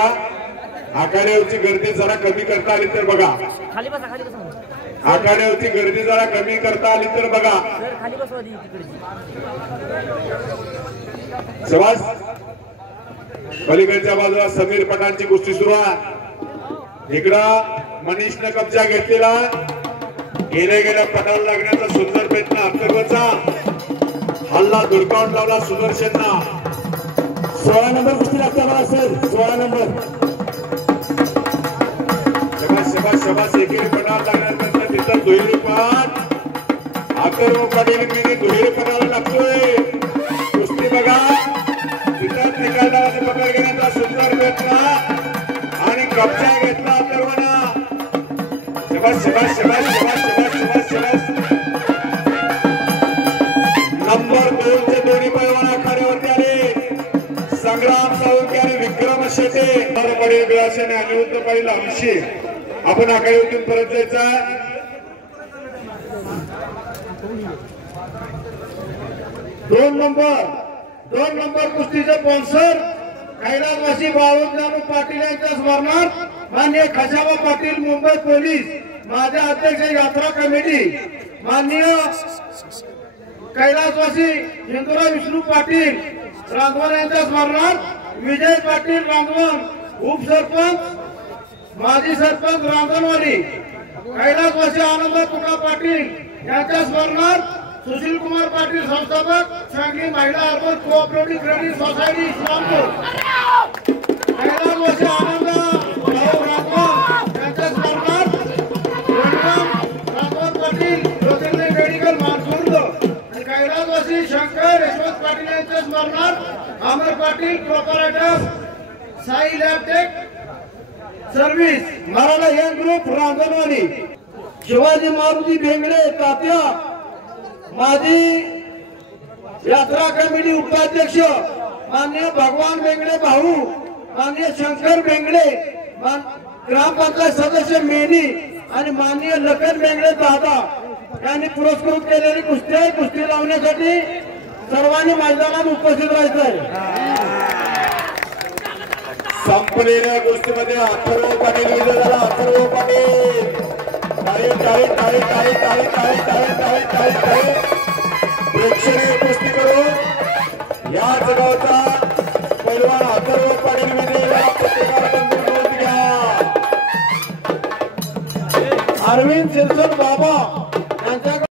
बघा, आखाड्यावरची गर्दी जरा कमी करता आली तर बघा, खाली बसा, खाली बसा. आखाड्यावरची गर्दी जरा कमी करता आली तर बघा. खाली बसवा दी तिकडे. शबास. पलीकडच्या बाजूला समीर पठाणची कुस्ती सुरू आहे. इकडं मनीषने कब्जा घेतलेला. गेल्या पटाला लागण्याचा सुंदर प्रयत्न अख्तरचा हल्ला धुडकावून लावला सुदर्शनना. 16 नंबर कुस्ती लागता मला सर, 16 नंबर. शबास एकेरी पटाला लागल्यानंतर तिथं दुहेरी पाठ अख्तर पाटील मी दुहेरी पटाला लागतोय. कुस्ती बघा, तिथं निकाल पकड घेण्याचा सुंदर प्रयत्न आणि कब्जा घेतला अथर्वना. शबास. नंबर 2 चे दोन्ही पैलवान आखाड्यावरती आले. संग्राम साळुंखे आणि विक्रम शेटे. पडेल बिळाशाने अनिरुद्ध पाटील अंशी. आपण आखाड्यावरून परत जायचा. 2 नंबर कुस्तीचे स्पॉन्सर कैलासवासी बाळूज्ञानू पाटील यांच्या स्मरणार्थ माननीय खशाबा पाटील, मुंबई पोलीस, माझे अध्यक्ष यात्रा कमिटी, माननीय कैलासवासी हिंदुराव विष्णू पाटील रांगवण यांच्या स्मरणार्थ विजय पाटील रांगवण, उपसरपंच, माजी सरपंच रांगणवाडी, कैलासवासी आनंद तुका पाटील यांच्या स्मरणार्थ सुशील कुमार पाटील संस्थापक, सांगली महिला urban cooperative credit society Islampur, कैलासवासी आनंद रांगवण यांच्या स्मरणार्थ रांगवण पाटील ज्योतिर्मय मेडिकल मानखुर्द आणि कैलासवासी शंकर यशवंत पाटील यांच्या स्मरणार्थ Amar Patil proprietor Sai Labtech service, Maratha young group Rangnawadi, Shivaji Maruti Bengde Tatya, माजी यात्रा कमिटी उपाध्यक्ष माननीय भगवान बेंगडे भाऊ, माननीय शंकर बेंगडे, ग्रामपंचायत सदस्य मेनी आणि माननीय लखन बेंगडे दादा यांनी पुरस्कृत केलेली कुस्ती लावण्यासाठी सर्वांनी मैदानात उपस्थित राहायचंय. संपलेल्या गोष्टीमध्ये अथर्व पाटील विजय झाला. अथर्व पाटील प्रेक्षणीय कुस्ती करून या जगावचा पैलवान अथर्व पाटील विजय झाला. प्रत्येकाला बंधून नोंद घ्या. अरविंद सिरसर बाबा यांच्या